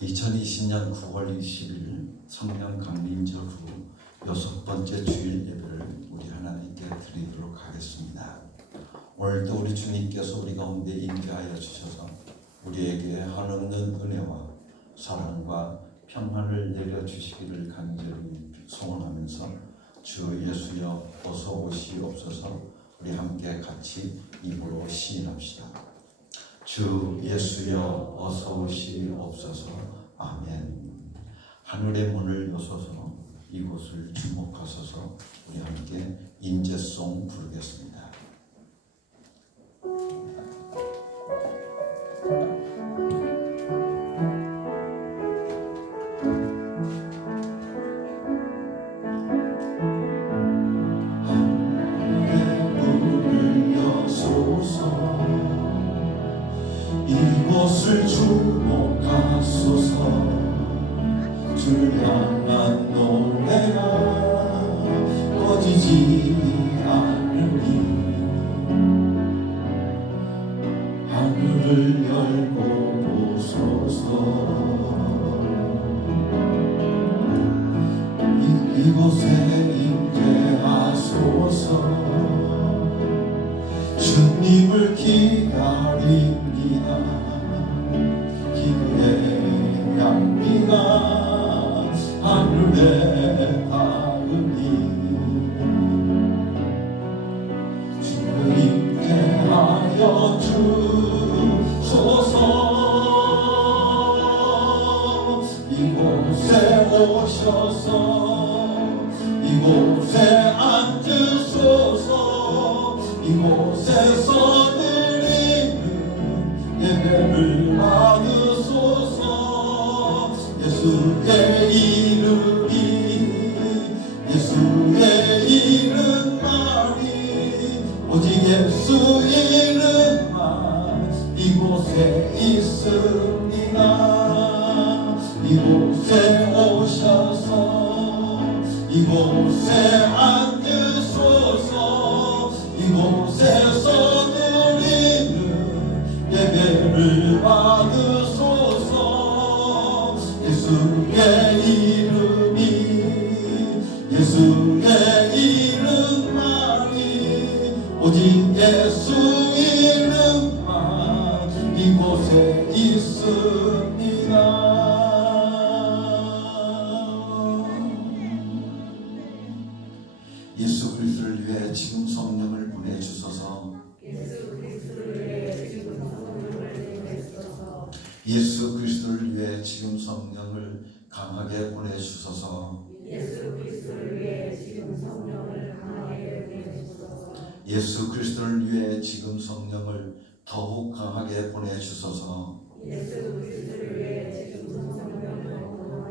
2020년 9월 20일 성령 강림절 후 6번째 주일 예배를 우리 하나님께 드리도록 하겠습니다. 오늘도 우리 주님께서 우리 가운데 임재하여 주셔서 우리에게 한없는 은혜와 사랑과 평안을 내려주시기를 간절히 소원하면서 주 예수여 어서 오시옵소서. 우리 함께 같이 입으로 시인합시다. 주 예수여 어서 오시옵소서. 아멘. 하늘의 문을 여소서 이곳을 주목하소서. 우리 함께 인제송 부르겠습니다. 이곳을 주목하소서. 주를 향한 노래가 꺼지지 않으니 하늘을 열고 보소서. 이곳에 임재하소서. 주님을 기다립니다. 기도의 향기가 하늘에 닿으니 주를 임재하여 주소서. 이곳에 오셔서 이곳에 앉으소서. 이곳에서 드리는 예배를 받으소서. 예수의 이름이 예수의 이름만이 오직 예수 이름만 이곳에 있습니다. 이곳에 오셔서 이곳에 앉으소서. 이곳에서 드리는 예배를 받으소서. 예수의 이름이 예수의 이름만이 오직 예수 이름만 이곳에 있습니다. 예수 그리스도를 위해 지금 성령을 보내주소서. 예수 그리스도를 위해 지금 성령을 강하게 보내주소서. 예수 그리스도를 위해 지금 성령을 강하게 보내주소서. 예수 그리스도를 위해 지금 성령을 더욱 강하게 보내주소서. 예수 그리스도를 위해 지금 성령을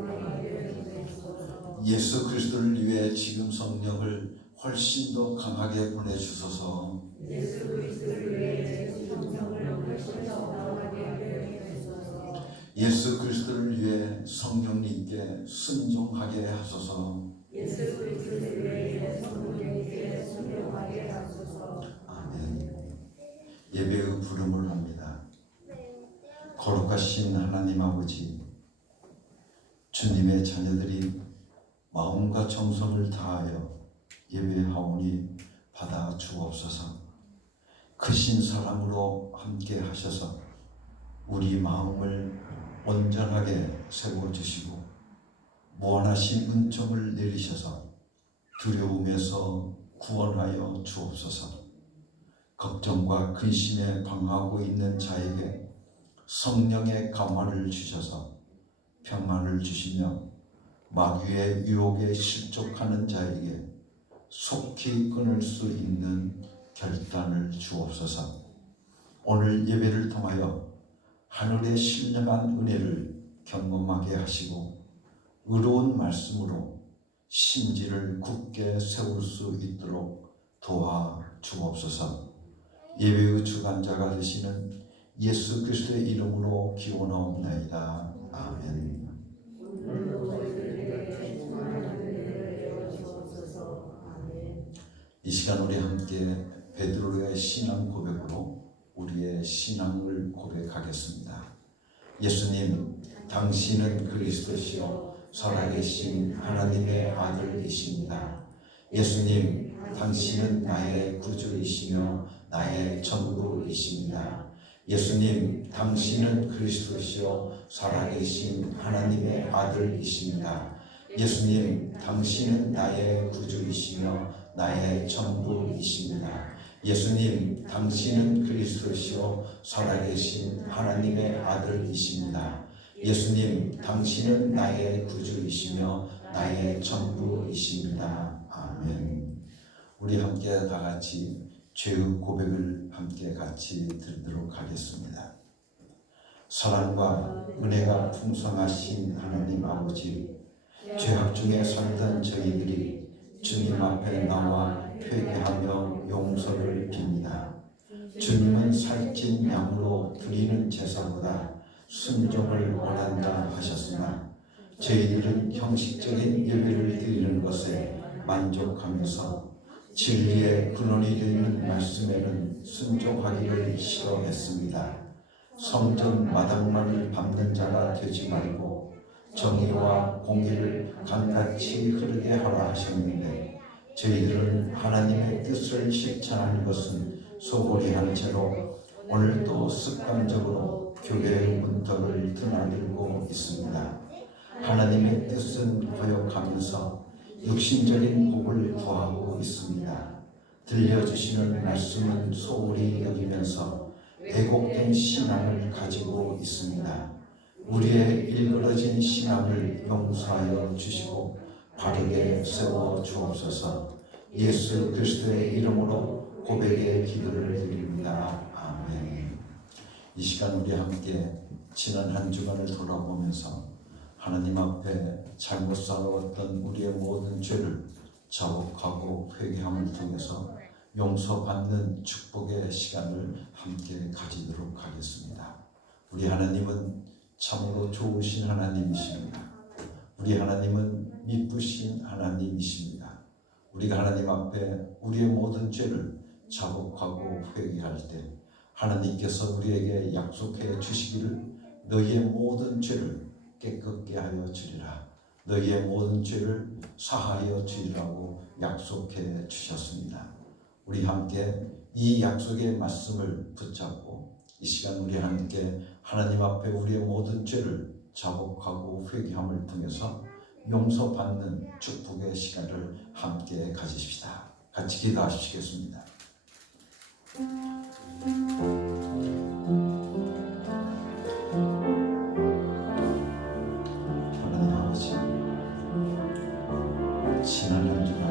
강하게 보내주소서. 예수 그리스도를 위해 지금 성령을 훨씬 더 강하게 보내주소서. 예수 그리스도를 위해 지금 성령을 훨씬 더 강하게 보내주소서. 예수 그리스도를 위해 성령님께 순종하게 하소서. 예수 그리스도를 위해 성령님께 순종하게 하소서. 아멘. 예배의 부름을 합니다. 거룩하신 하나님 아버지, 주님의 자녀들이 마음과 정성을 다하여 예배하오니 받아 주옵소서. 크신 사랑으로 함께 하셔서 우리 마음을 온전하게 세워주시고 무한하신 은총을 내리셔서 두려움에서 구원하여 주옵소서. 걱정과 근심에 방하고 있는 자에게 성령의 감화를 주셔서 평안을 주시며 마귀의 유혹에 실족하는 자에게 속히 끊을 수 있는 결단을 주옵소서. 오늘 예배를 통하여 하늘의 신령한 은혜를 경험하게 하시고 의로운 말씀으로 심지를 굳게 세울 수 있도록 도와 주옵소서. 예배의 주관자가 되시는 예수 그리스도의 이름으로 기원하옵나이다. 아멘. 이 시간 우리 함께 베드로의 신앙 고백으로 우리의 신앙을 고백하겠습니다. 예수님, 당신은 그리스도시요 살아계신 하나님의 아들이십니다. 예수님, 당신은 나의 구주이시며 나의 전부이십니다. 예수님, 당신은 그리스도시요 살아계신 하나님의 아들이십니다. 예수님, 당신은 나의 구주이시며 나의 전부이십니다. 예수님, 당신은 그리스도시요 살아계신 하나님의 아들이십니다. 예수님, 당신은 나의 구주이시며 나의 전부이십니다. 아멘. 우리 함께 다 같이 죄의 고백을 함께 같이 드리도록 하겠습니다. 사랑과 은혜가 풍성하신 하나님 아버지, 죄악 중에 살던 저희들이 주님 앞에 나와 회개하며 용서를 빕니다. 주님은 살찐 양으로 드리는 제사보다 순종을 원한다 하셨으나 저희들은 형식적인 예배를 드리는 것에 만족하면서 진리의 근원이 되는 말씀에는 순종하기를 싫어했습니다. 성전 마당만을 밟는 자가 되지 말고 정의와 공의를 강같이 흐르게 하라 하셨는데 저희들은 하나님의 뜻을 실천하는 것은 소홀히 한 채로 오늘도 습관적으로 교회의 문턱을 드나들고 있습니다. 하나님의 뜻은 거역하면서 육신적인 복을 구하고 있습니다. 들려주시는 말씀은 소홀히 여기면서 왜곡된 신앙을 가지고 있습니다. 우리의 일그러진 신앙을 용서하여 주시고 바르게 세워 주옵소서. 예수 그리스도의 이름으로 고백의 기도를 드립니다. 아멘. 이 시간 우리 함께 지난 한 주간을 돌아보면서 하나님 앞에 잘못 살아왔던 우리의 모든 죄를 자복하고 회개함을 통해서 용서받는 축복의 시간을 함께 가지도록 하겠습니다. 우리 하나님은 참으로 좋으신 하나님이십니다. 우리 하나님은 미쁘신 하나님이십니다. 우리가 하나님 앞에 우리의 모든 죄를 자복하고 회개할 때 하나님께서 우리에게 약속해 주시기를 너희의 모든 죄를 깨끗게 하여 주리라. 너희의 모든 죄를 사하여 주리라고 약속해 주셨습니다. 우리 함께 이 약속의 말씀을 붙잡고 이 시간 우리 함께 하나님 앞에 우리의 모든 죄를 자복하고 회개함을 통해서 용서받는 축복의 시간을 함께 가지십시다. 같이 기도하시겠습니다. 하나님 아버지, 지난 한 주간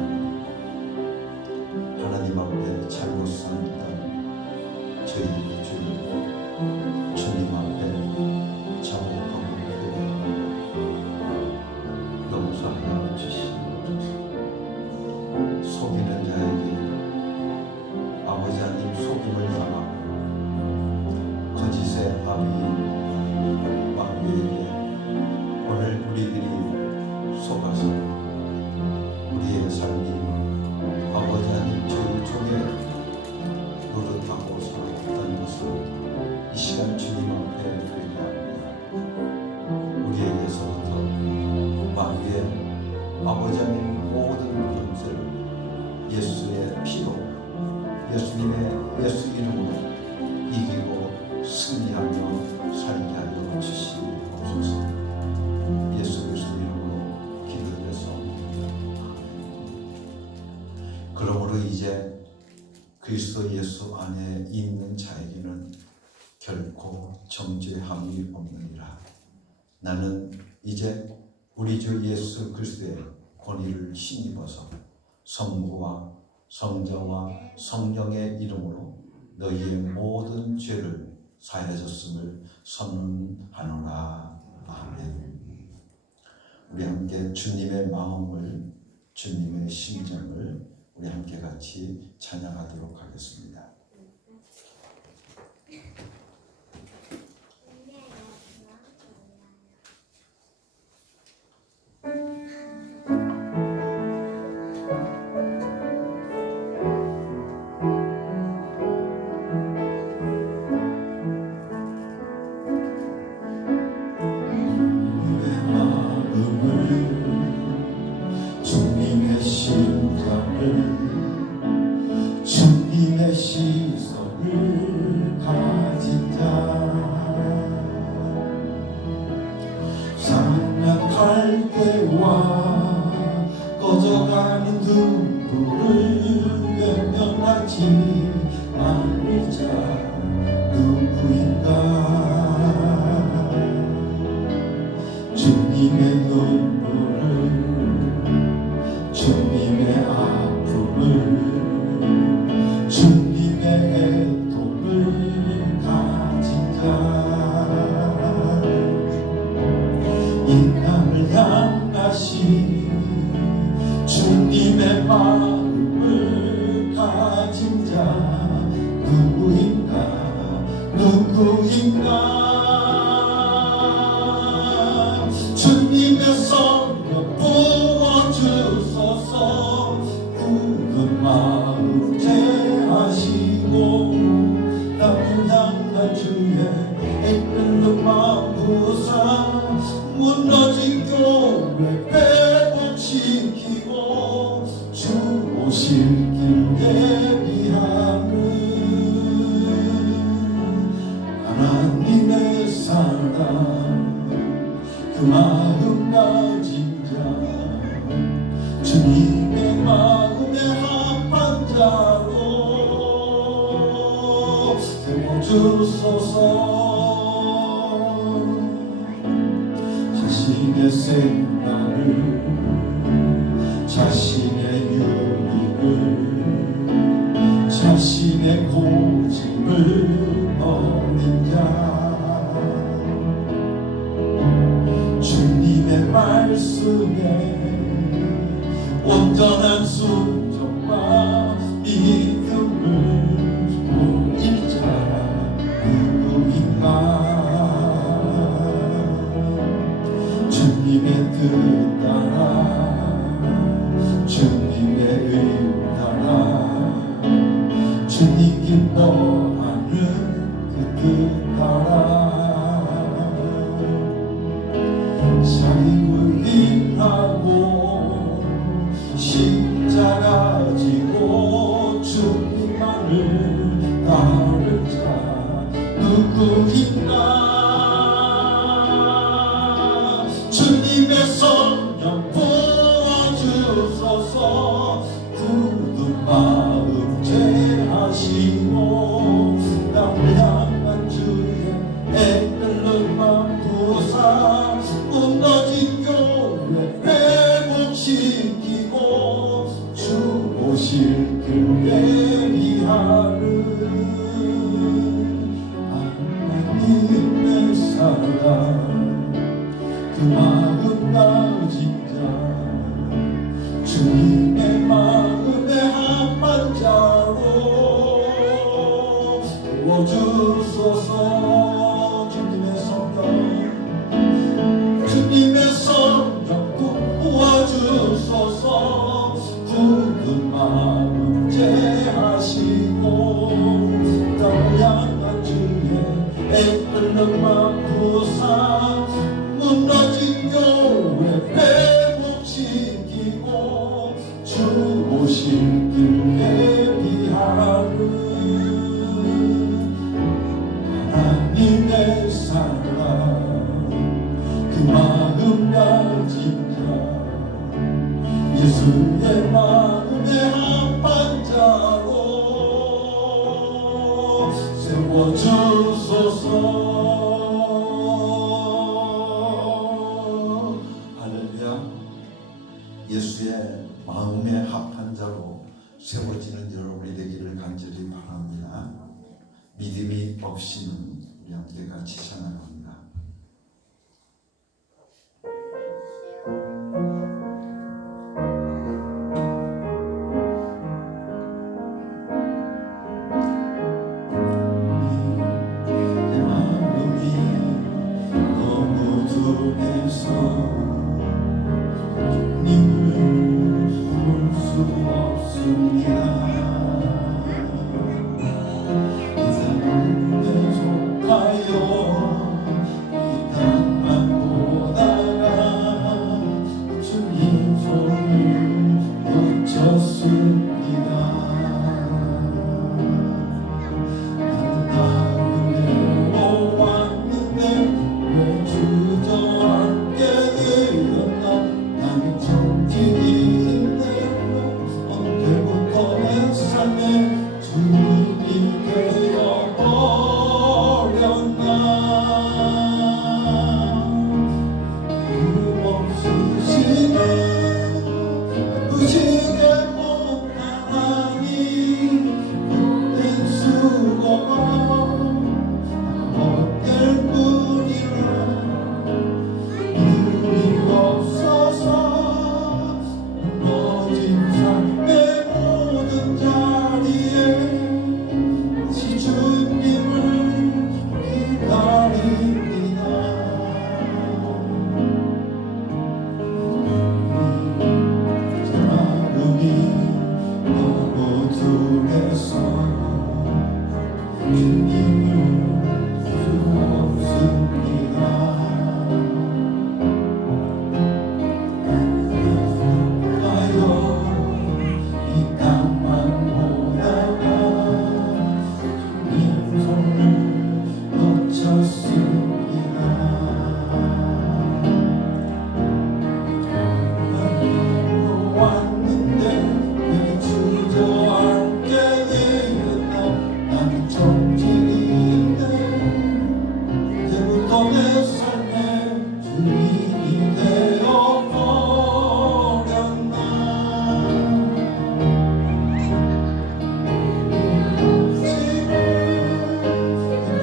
하나님 앞에 잘못 살았던 저희들의 죄를 주님 앞에 자복하고 용서하여 주시옵소서. 속이는 자에게 아버지 하나님 속임을 당하고 거짓의 아비인 마귀에게 오늘 우리들이 속아서 우리의 삶이 아버지 하나님 죄의 종에 노릇하고 살았다는 것을 이 시간 주님 앞에 회개합니다. 우리에게서부터 마귀의 아버지 하나님 모든 권세를 예수의 피로 예수 이름으로 이기고 승리하며 살게 하여 주시옵소서. 예수 그리스도 이름으로 기도드렸사옵나이다. 그러므로 이제 그리스도 예수 안에 있는 자에게는 결코 정죄함이 없느니라. 나는 이제 우리 주 예수 그리스도의 권위를 힘입어서 성부와 성자와 성령의 이름으로 너희의 모든 죄를 사하였음을 선언하노라. 아멘. 우리 함께 주님의 마음을, 주님의 심정을 우리 함께 같이 찬양하도록 하겠습니다. 때와 꺼져가는 등불을 외면하지 않을 자 누구인가. 주님의 눈물을 주님의 아픔을 주님의 애통을 가진 자 인간을 향하신 주님의 마음을 가진 자 누구인가 주님의 성령 부어주소서. 굳은 마음 제하시고 나를 향한 주의 애끓는 마음 부사 무너진 교회 회복시키고 주 오실 길 예비하는 하나님의 사랑 그 마음 가진 자 주님의 마음에 합한 자로 세워주소서. 자신의 생각을 자신의 유익을 자신의 고집을 버린 자 주님의 말씀에 온전한 순종과 믿음을 보일 자 누구인가. 주님의 뜻 따라 주님의 의 따라 주님 기뻐하는 그 뜻 따라 자기를 인하고 십자가 지고 주님만을 따른 자 누구인가. 주님의 성령 부어주소서. 굳은 마음 제하시고 나를 향한 주의 애끓는 마음 부사 무너진 교회 회복시키고 주 오실 길 예비하는 하나님의 사랑 그 마음 가진 자 주님의 마음에 합한 자로 부어주소서. 주님의 성령 부어주소서. 굳은 마음 제하시고 나를 향한 주의 애끓는 마음 부사 무너진 교회 회복시키고 주 오실 길 예비하는 하나님의 사랑 그 마음 가진 자 예수의 마음에 합한 자로 세워주소서. 예수의 마음에 합한 자로 세워지는 여러분이 되기를 간절히 바랍니다. 믿음이 없이는 우리 함께 같이 찬양합니다. 내 마음이 너무 둔해서 주저앉게 되었나 주인이 되어 버렸나.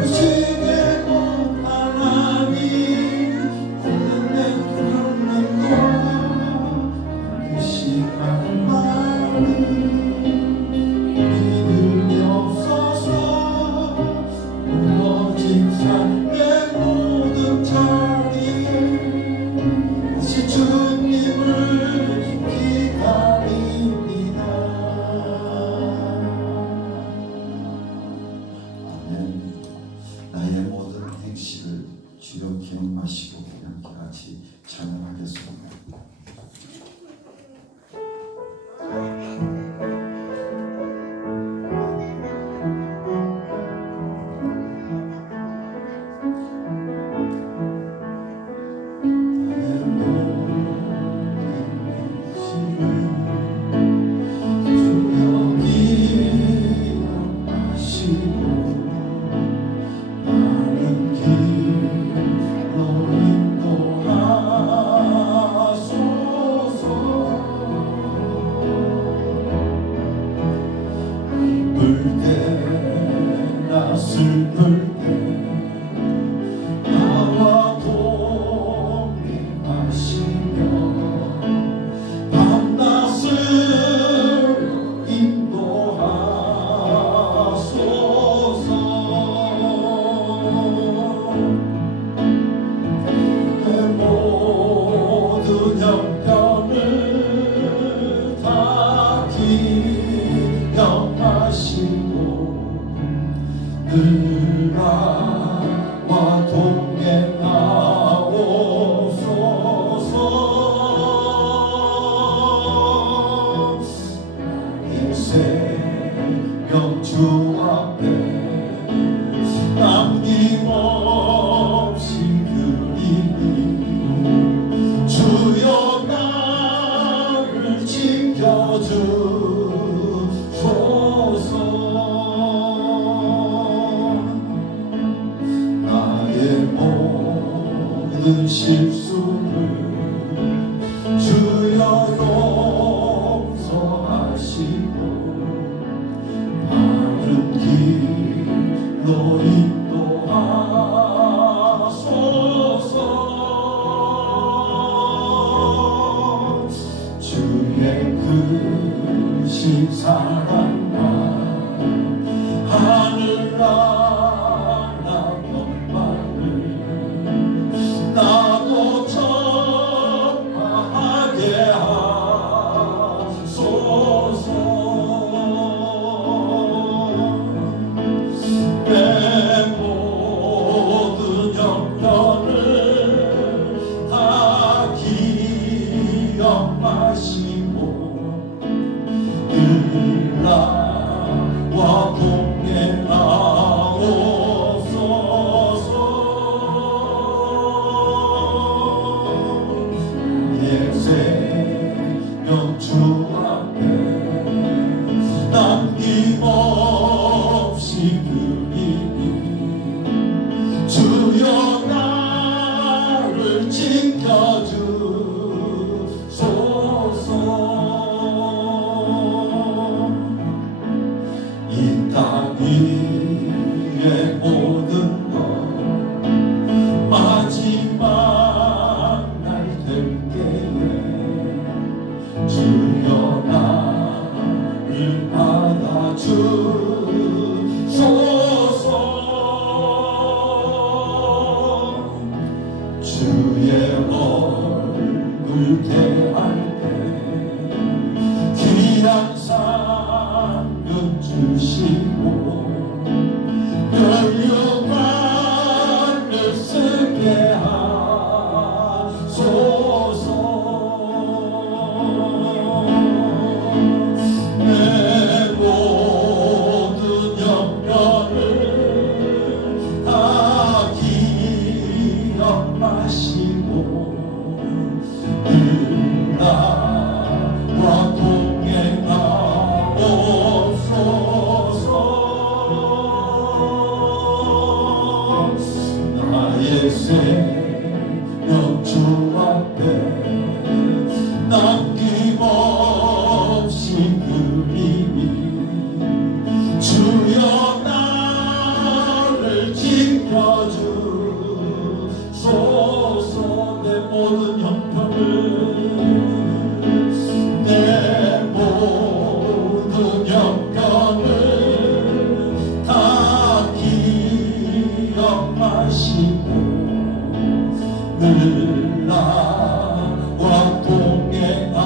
기쁘시게도 하나님 내 시간 많이 믿음이 없어서 무너진 삶의 모든 자리 다시 주님을 기다립니다. 아멘. 나의 모든 행실을 주여 기억하시고 함께 같이 찬양하겠습니다. 슬플 때 나와 동행하시며 밤낮을 인도하소서. 내 모든 형편을 다 기억하시고 늘 나와 동행하옵소서. 인생 주 앞에 남김없이 드리니 주여 나를 지켜주소서. 모든 실수를 주여 용서하시고 바른 길로 인도하소서. 주의 크신 사랑과 하늘 나라 영광을 나도 전하게 하소서. 내 모든 형편을 다 기억하시고 늘 나와 동행하옵소서. 생명 주 앞에 남김없이 드리니 주여 나를 지켜주소서. 이 땅 위의 모든 것 마지막 날 될 때에 주여 나를 받아주소서. 주의 모든 형편을 내 모든 형편을 다 기억하시고 늘 나와 동행하옵소서.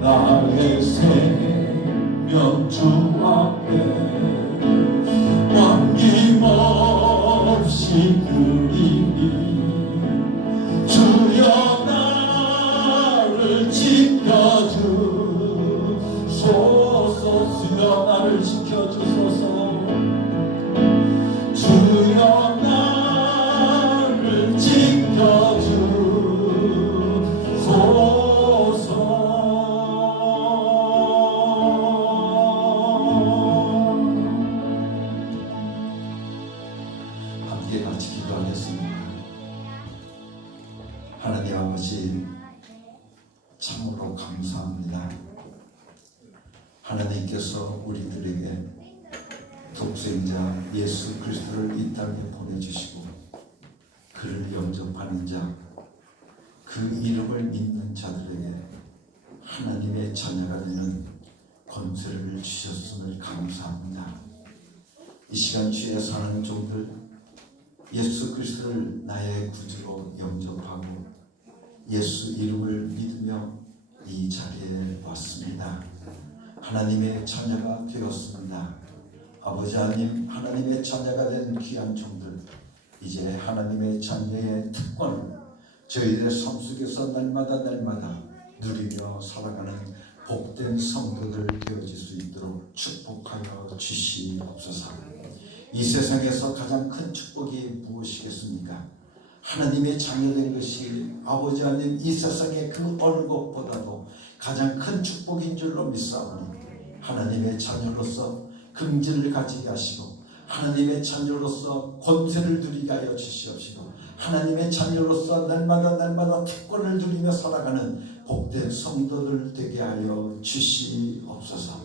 나의 생명 주 앞에 왕김없이 드리니 주여 나를 지켜주소서. 주여 나를 지켜주소서. 주여 나를 지켜주소서. 함께 같이 기도하겠습니다. 하나님 아버지, 참으로 감사합니다. 하나님께서 우리들에게 독생자 예수 그리스도를 이 땅에 보내주시고 그를 영접하는 자, 그 이름을 믿는 자들에게 하나님의 자녀가 되는 권세를 주셨음을 감사합니다. 이 시간 주에 사는 종들 예수 그리스도를 나의 구주로 영접하고 예수 이름을 믿으며 이 자리에 왔습니다. 하나님의 자녀가 되었습니다. 아버지 하나님, 하나님의 자녀가 된 귀한 종들, 이제 하나님의 자녀의 특권을 저희들의 삶 속에서 날마다 누리며 살아가는 복된 성도들 되어질 수 있도록 축복하여 주시옵소서. 이 세상에서 가장 큰 축복이 무엇이겠습니까? 하나님의 자녀된 것이 아버지 하나님 이 세상의 그 어느 것보다도 가장 큰 축복인 줄로 믿사오니 하나님의 자녀로서 긍지를 가지게 하시고 하나님의 자녀로서 권세를 누리게 하여 주시옵시고 하나님의 자녀로서 날마다 특권을 누리며 살아가는 복된 성도들 되게 하여 주시옵소서.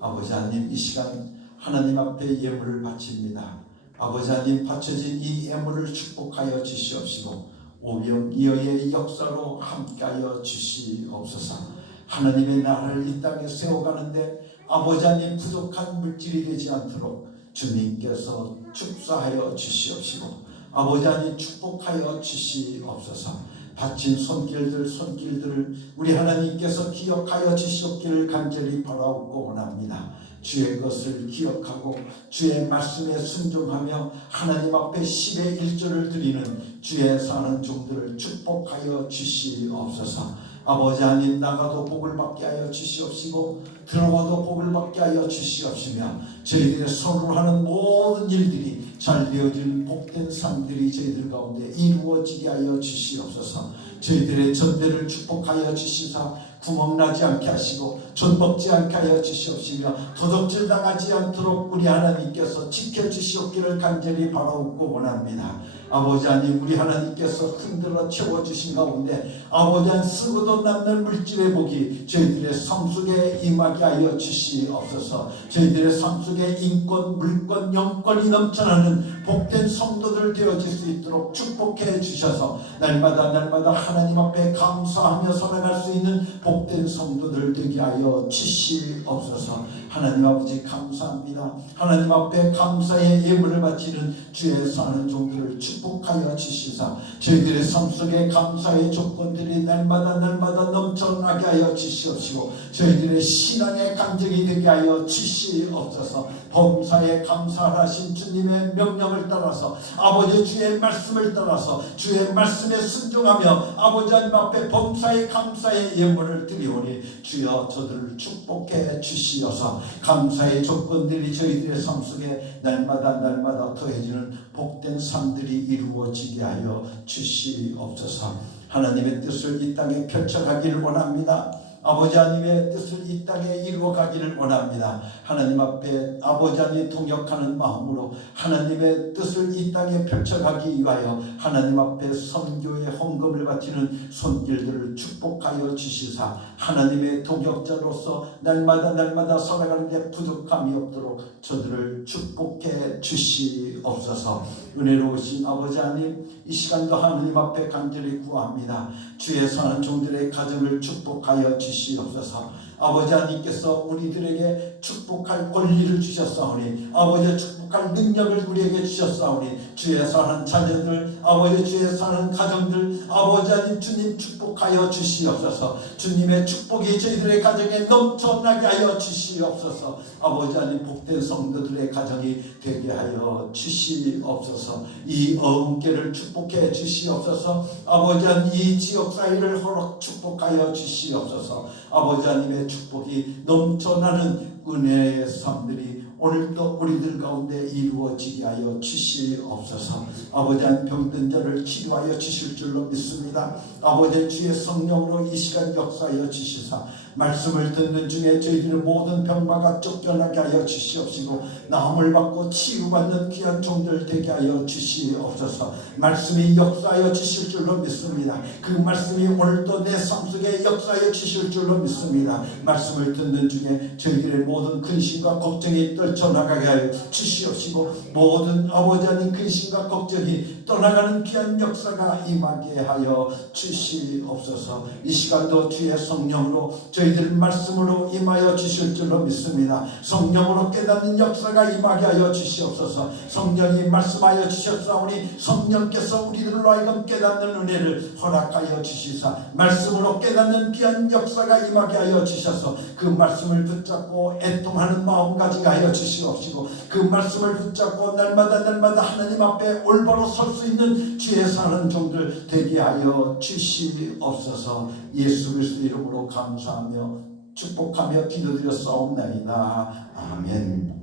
아버지 하나님, 이 시간 하나님 앞에 예물을 바칩니다. 아버지 하나님, 바쳐진 이 예물을 축복하여 주시옵시고 오병이어의 역사로 함께하여 주시옵소서. 하나님의 나라를 이 땅에 세워가는데 아버지 하나님 부족한 물질이 되지 않도록 주님께서 축사하여 주시옵시고 아버지 하나님 축복하여 주시옵소서. 바친 손길들을 우리 하나님께서 기억하여 주시옵기를 간절히 바라옵고 원합니다. 주의 것을 기억하고 주의 말씀에 순종하며 하나님 앞에 10의 1조를 드리는 주의 사는 종들을 축복하여 주시옵소서. 아버지 하나님, 나가도 복을 받게 하여 주시옵시고 들어와도 복을 받게 하여 주시옵시며 저희들의 손으로 하는 모든 일들이 잘 되어질 복된 삶들이 저희들 가운데 이루어지게 하여 주시옵소서. 저희들의 전대를 축복하여 주시사 구멍나지 않게 하시고 존먹지 않게 하여 주시옵시며 도둑질 당하지 않도록 우리 하나님께서 지켜주시옵기를 간절히 바라옵고 원합니다. 아버지 하나님, 우리 하나님께서 흔들어 채워주신 가운데 아버지 하나님 쓰고도 남는 물질의 복이 저희들의 삶 속에 임하게 하여 주시옵소서. 저희들의 삶 속에 인권, 물권, 영권이 넘쳐나는 복된 성도들 되어질 수 있도록 축복해 주셔서 날마다 하나님 앞에 감사하며 살아갈 수 있는 복된 성도들 되게 하여 주시옵소서. 하나님 아버지 감사합니다. 하나님 앞에 감사의 예물을 바치는 주의 사는 종들을 축복하여 주시사 저희들의 삶 속에 감사의 조건들이 날마다 넘쳐나게 하여 주시옵시고 저희들의 신앙의 간증이 되게 하여 주시옵소서. 범사에 감사하신 주님의 명령을 따라서 아버지 주의 말씀을 따라서 주의 말씀에 순종하며 아버지 하나님 앞에 범사에 감사의 예물을 드리오니 주여 저들을 축복해 주시어서 감사의 조건들이 저희들의 삶 속에 날마다 더해지는 복된 삶들이 이루어지게 하여 주시옵소서. 하나님의 뜻을 이 땅에 펼쳐가기를 원합니다. 아버지 하나님의 뜻을 이 땅에 이루어 가기를 원합니다. 하나님 앞에 아버지 하나님 통역하는 마음으로 하나님의 뜻을 이 땅에 펼쳐가기 위하여 하나님 앞에 선교의 헌금을 바치는 손길들을 축복하여 주시사 하나님의 통역자로서 날마다 살아가는 데 부족함이 없도록 저들을 축복해 주시옵소서. 은혜로우신 아버지 하나님, 이 시간도 하나님 앞에 간절히 구합니다. 주의 선한 종들의 가정을 축복하여 주시옵소서. 아버지 하나님께서 우리들에게 축복할 권리를 주셨사오니 아버지 축복할 능력을 우리에게 주셨사오니 주의 선한 자녀들, 아버지 주의 선한 가정들, 아버지 하나님 주님 축복하여 주시옵소서. 주님의 축복이 저희들의 가정에 넘쳐나게 하여 주시옵소서. 아버지 하나님 복된 성도들의 가정이 되게 하여 주시옵소서. 이 어음께를 축복해 주시옵소서. 아버지 하나님 이 지역 사회를 허락 축복하여 주시옵소서. 아버지 하나님의 축복이 넘쳐나는 은혜의 삶들이 오늘도 우리들 가운데 이루어지게 하여 주시옵소서. 아버지 하나님 병든 자를 치료하여 주실 줄로 믿습니다. 아버지 주의 성령으로 이 시간 역사하여 주시사 말씀을 듣는 중에 저희들의 모든 병마가 쫓겨나게 하여 주시옵시고 나음을 받고 치유받는 귀한 종들 되게 하여 주시옵소서. 말씀이 역사하여 주실 줄로 믿습니다. 그 말씀이 오늘도 내 삶 속에 역사하여 주실 줄로 믿습니다. 말씀을 듣는 중에 저희들의 모든 근심과 걱정이 떨쳐나가게 하여 주시옵시고 모든 아버지 하나님 근심과 걱정이 떠나가는 귀한 역사가 임하게 하여 주시옵소서. 이 시간도 주의 성령으로 저희들 말씀으로 임하여 주실 줄로 믿습니다. 성령으로 깨닫는 역사가 임하게 하여 주시옵소서. 성령이 말씀하여 주셨사오니 성령께서 우리들로 하여금 깨닫는 은혜를 허락하여 주시사 말씀으로 깨닫는 귀한 역사가 임하게 하여 주셔서 그 말씀을 붙잡고 애통하는 마음 가지게 하여 주시옵시고 그 말씀을 붙잡고 날마다 하나님 앞에 올바로 설 수 있는 주의 사는 종들 되게 하여 주시옵소서. 예수 그리스도 이름으로 감사하며 축복하며 기도드렸사옵나이다. 아멘.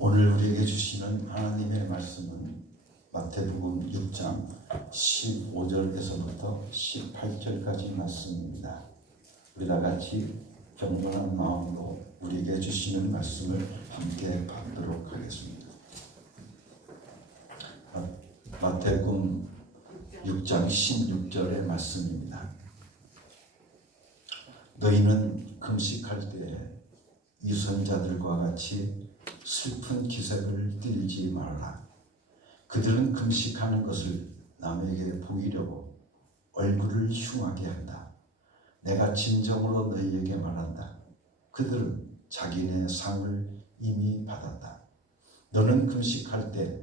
오늘 우리에게 주시는 하나님의 말씀은 마태복음 6장 15절에서부터 18절까지 말씀입니다. 우리 다 같이 경건한 마음으로 우리에게 주시는 말씀을 함께 받도록 하겠습니다. 마태복음 6장 16절의 말씀입니다. 너희는 금식할 때 위선자들과 같이 슬픈 기색을 띠지 말라. 그들은 금식하는 것을 남에게 보이려고 얼굴을 흉하게 한다. 내가 진정으로 너희에게 말한다. 그들은 자기네 상을 이미 받았다. 너는 금식할 때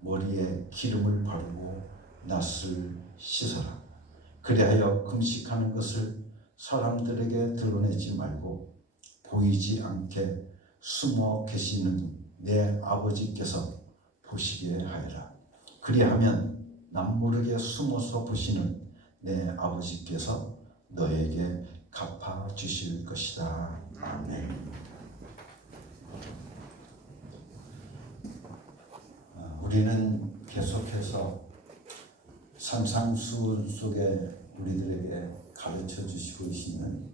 머리에 기름을 바르고 낯을 씻어라. 그리하여 금식하는 것을 사람들에게 드러내지 말고 보이지 않게 숨어 계시는 내 아버지께서 보시게 하여라. 그리하면 남모르게 숨어서 보시는 내 아버지께서 너에게 갚아 주실 것이다. 아멘. 우리는 계속해서 산상수훈 속에 우리들에게 가르쳐 주시고 계시는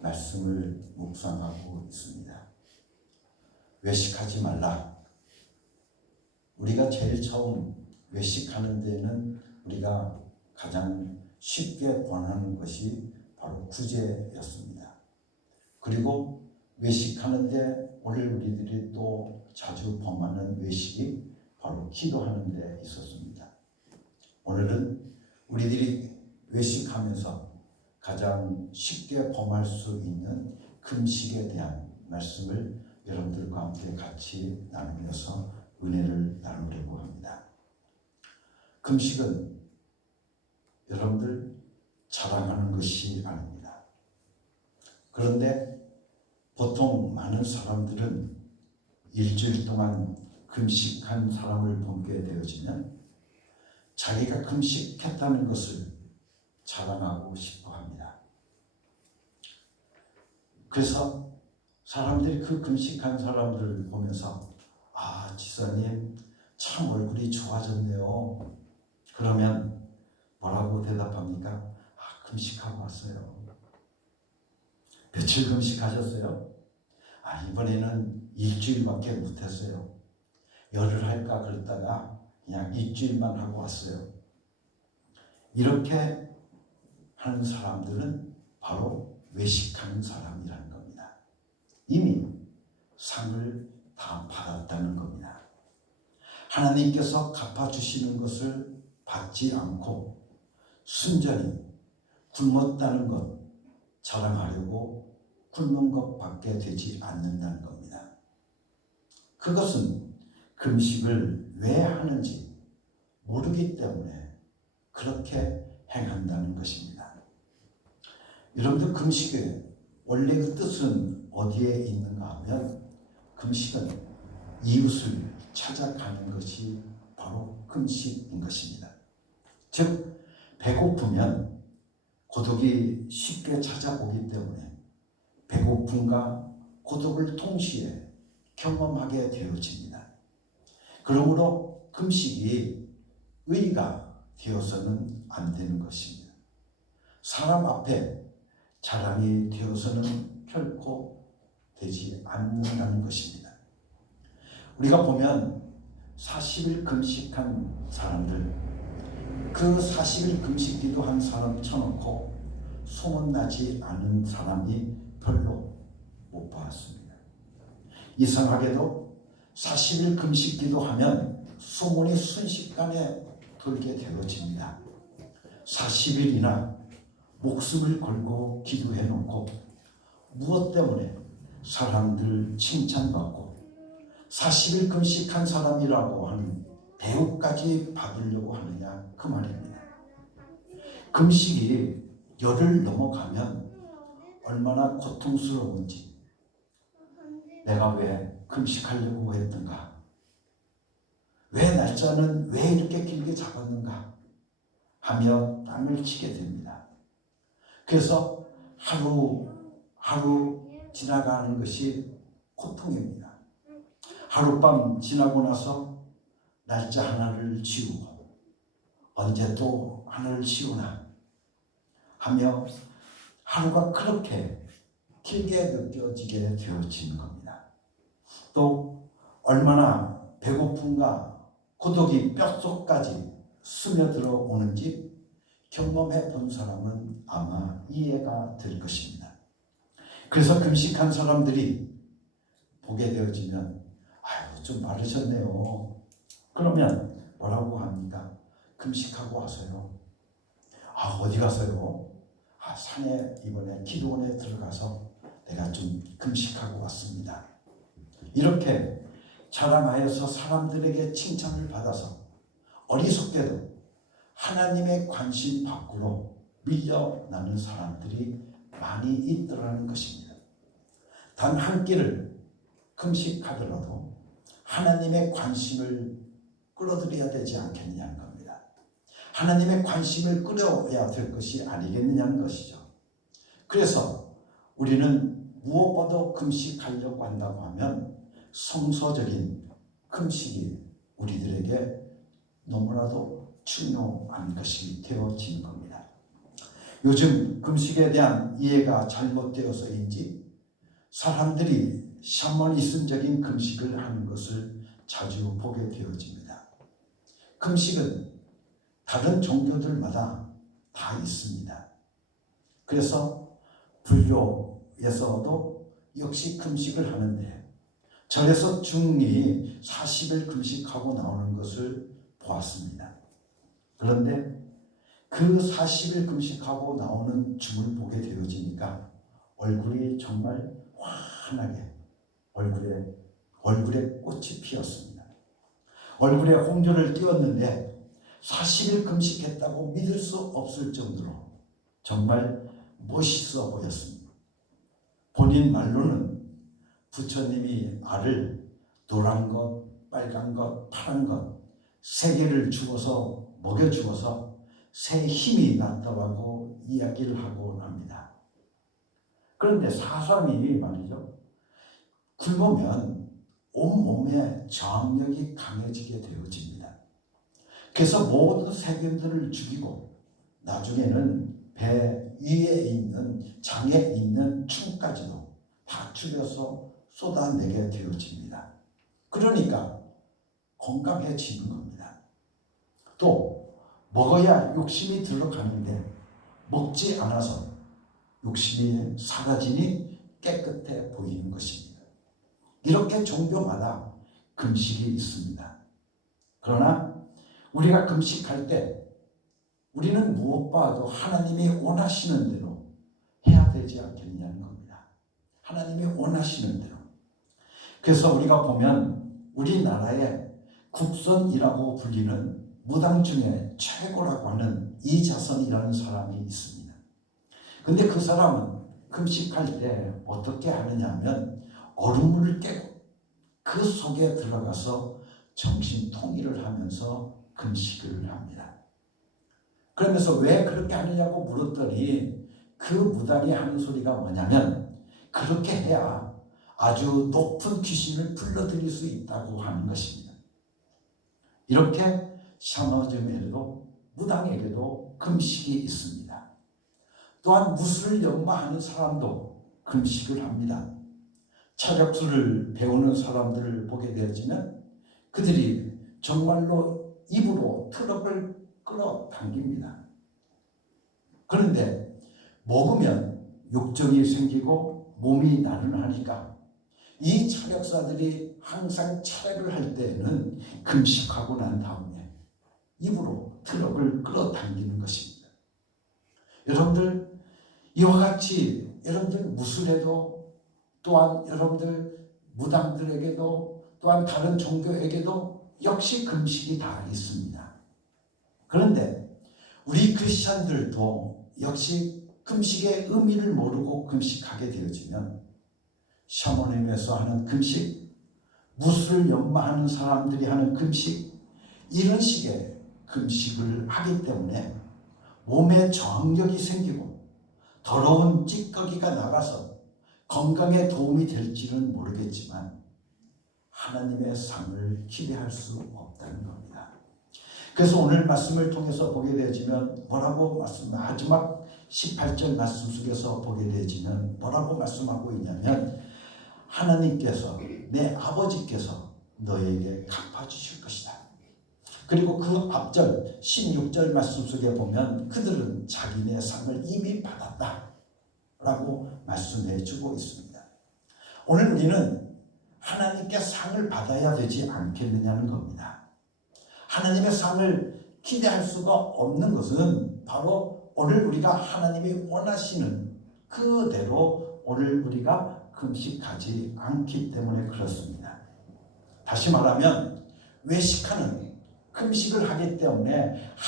말씀을 묵상하고 있습니다. 외식하지 말라. 우리가 제일 처음 외식하는 데는 우리가 가장 쉽게 권하는 것이 바로 구제였습니다. 그리고 외식하는데 오늘 우리들이 또 자주 범하는 외식이 바로 기도하는 데 있었습니다. 오늘은 우리들이 외식하면서 가장 쉽게 범할 수 있는 금식에 대한 말씀을 여러분들과 함께 같이 나누면서 은혜를 나누려고 합니다. 금식은 여러분들 자랑하는 것이 아닙니다. 그런데 보통 많은 사람들은 일주일 동안 금식한 사람을 보게 되어지면 자기가 금식했다는 것을 자랑하고 싶어 합니다. 그래서 사람들이 그 금식한 사람들을 보면서 아, 지사님 참 얼굴이 좋아졌네요. 그러면 뭐라고 대답합니까? 아, 금식하고 왔어요. 며칠 금식하셨어요? 아, 이번에는 일주일밖에 못했어요. 열흘 할까 그랬다가 그냥 일주일만 하고 왔어요. 이렇게 하는 사람들은 바로 외식하는 사람이라는 겁니다. 이미 상을 다 받았다는 겁니다. 하나님께서 갚아주시는 것을 받지 않고 순전히 굶었다는 것 자랑하려고 굶는 것밖에 되지 않는다는 겁니다. 그것은 금식을 왜 하는지 모르기 때문에 그렇게 행한다는 것입니다. 여러분들 금식의 원래 그 뜻은 어디에 있는가 하면 금식은 이웃을 찾아가는 것이 바로 금식인 것입니다. 즉 배고프면 고독이 쉽게 찾아오기 때문에 배고픔과 고독을 동시에 경험하게 되어집니다. 그러므로 금식이 의가 되어서는 안 되는 것입니다. 사람 앞에 자랑이 되어서는 결코 되지 않는다는 것입니다. 우리가 보면 40일 금식한 사람들, 그 40일 금식 기도한 사람 쳐놓고 소문나지 않은 사람이 별로 못 봤습니다. 이상하게도 40일 금식 기도하면 소문이 순식간에 돌게 되어집니다. 40일이나 목숨을 걸고 기도해놓고 무엇 때문에 사람들 칭찬받고 40일 금식한 사람이라고 하는 대우까지 받으려고 하느냐 그 말입니다. 금식이 열흘 넘어가면 얼마나 고통스러운지 내가 왜 금식하려고 했던가, 왜 날짜는 왜 이렇게 길게 잡았는가 하며 땀을 치게 됩니다. 그래서 하루 지나가는 것이 고통입니다. 하룻밤 지나고 나서 날짜 하나를 지우고 언제 또 하나를 지우나 하며 하루가 그렇게 길게 느껴지게 되어지는 겁니다. 또 얼마나 배고픔과 고독이 뼛속까지 스며들어 오는지 경험해 본 사람은 아마 이해가 될 것입니다. 그래서 금식한 사람들이 보게 되어지면 아유 좀 마르셨네요. 그러면 뭐라고 합니까? 금식하고 와서요. 아 어디 가서요? 아 산에 이번에 기도원에 들어가서 내가 좀 금식하고 왔습니다. 이렇게 자랑하여서 사람들에게 칭찬을 받아서 어리석게도 하나님의 관심 밖으로 밀려나는 사람들이 많이 있더라는 것입니다. 단 한 끼를 금식하더라도 하나님의 관심을 끌어들여야 되지 않겠느냐는 겁니다. 하나님의 관심을 끌어야 될 것이 아니겠느냐는 것이죠. 그래서 우리는 무엇보다 금식하려고 한다고 하면 성서적인 금식이 우리들에게 너무나도 중요한 것이 되어지는 겁니다. 요즘 금식에 대한 이해가 잘못되어서인지 사람들이 샤머니즘적인 금식을 하는 것을 자주 보게 되어집니다. 금식은 다른 종교들마다 다 있습니다. 그래서 불교에서도 역시 금식을 하는데 절에서 중리 40일 금식하고 나오는 것을 보았습니다. 그런데 그 40일 금식하고 나오는 줌을 보게 되어지니까 얼굴이 정말 환하게 얼굴에 꽃이 피었습니다. 얼굴에 홍조를 띄웠는데 40일 금식했다고 믿을 수 없을 정도로 정말 멋있어 보였습니다. 본인 말로는 부처님이 알을 노란 것, 빨간 것, 파란 것 세 개를 주어서 먹여 주어서 새 힘이 났다고 이야기를 하고 납니다. 그런데 사람이 말이죠, 굶으면 온몸에 저항력이 강해지게 되어집니다. 그래서 모든 세균들을 죽이고 나중에는 배 위에 있는 장에 있는 충까지도 다 죽여서 쏟아내게 되어집니다. 그러니까 건강해지는 겁니다. 또 먹어야 욕심이 들어가는데 먹지 않아서 욕심이 사라지니 깨끗해 보이는 것입니다. 이렇게 종교마다 금식이 있습니다. 그러나 우리가 금식할 때 우리는 무엇보다도 하나님이 원하시는 대로 해야 되지 않겠냐는 겁니다. 하나님이 원하시는 대로. 그래서 우리가 보면 우리나라에 국선이라고 불리는 무당 중에 최고라고 하는 이자선이라는 사람이 있습니다. 근데 그 사람은 금식할 때 어떻게 하느냐 하면 얼음물을 깨고 그 속에 들어가서 정신 통일을 하면서 금식을 합니다. 그러면서 왜 그렇게 하느냐고 물었더니 그 무당이 하는 소리가 뭐냐면 그렇게 해야 아주 높은 귀신을 불러들일 수 있다고 하는 것입니다. 이렇게 샤머즘에도 무당에게도 금식이 있습니다. 또한 무술을 연마하는 사람도 금식을 합니다. 차력술을 배우는 사람들을 보게 되어지면 그들이 정말로 입으로 트럭을 끌어당깁니다. 그런데 먹으면 욕정이 생기고 몸이 나른하니까 이 차력사들이 항상 차력을 할 때에는 금식하고 난 다음에 입으로 트럭을 끌어당기는 것입니다. 여러분들 이와 같이 여러분들 무술에도 또한 여러분들 무당들에게도 또한 다른 종교에게도 역시 금식이 다 있습니다. 그런데 우리 크리스찬들도 역시 금식의 의미를 모르고 금식하게 되어지면 샤머님에서 하는 금식, 무술을 연마하는 사람들이 하는 금식, 이런 식의 금식을 하기 때문에 몸에 저항력이 생기고 더러운 찌꺼기가 나가서 건강에 도움이 될지는 모르겠지만 하나님의 상을 기대할 수 없다는 겁니다. 그래서 오늘 말씀을 통해서 보게 되어지면 뭐라고 마지막 18절 말씀 속에서 보게 되어지면 뭐라고 말씀하고 있냐면 하나님께서 내 아버지께서 너에게 갚아주실 것이다. 그리고 그 앞절 16절 말씀 속에 보면 그들은 자기네 상을 이미 받았다 라고 말씀해 주고 있습니다. 오늘 우리는 하나님께 상을 받아야 되지 않겠느냐는 겁니다. 하나님의 상을 기대할 수가 없는 것은 바로 오늘 우리가 하나님이 원하시는 그대로 오늘 우리가 금식하지 않기 때문에 그렇습니다. 다시 말하면 외식하는 금식을 하기 때문에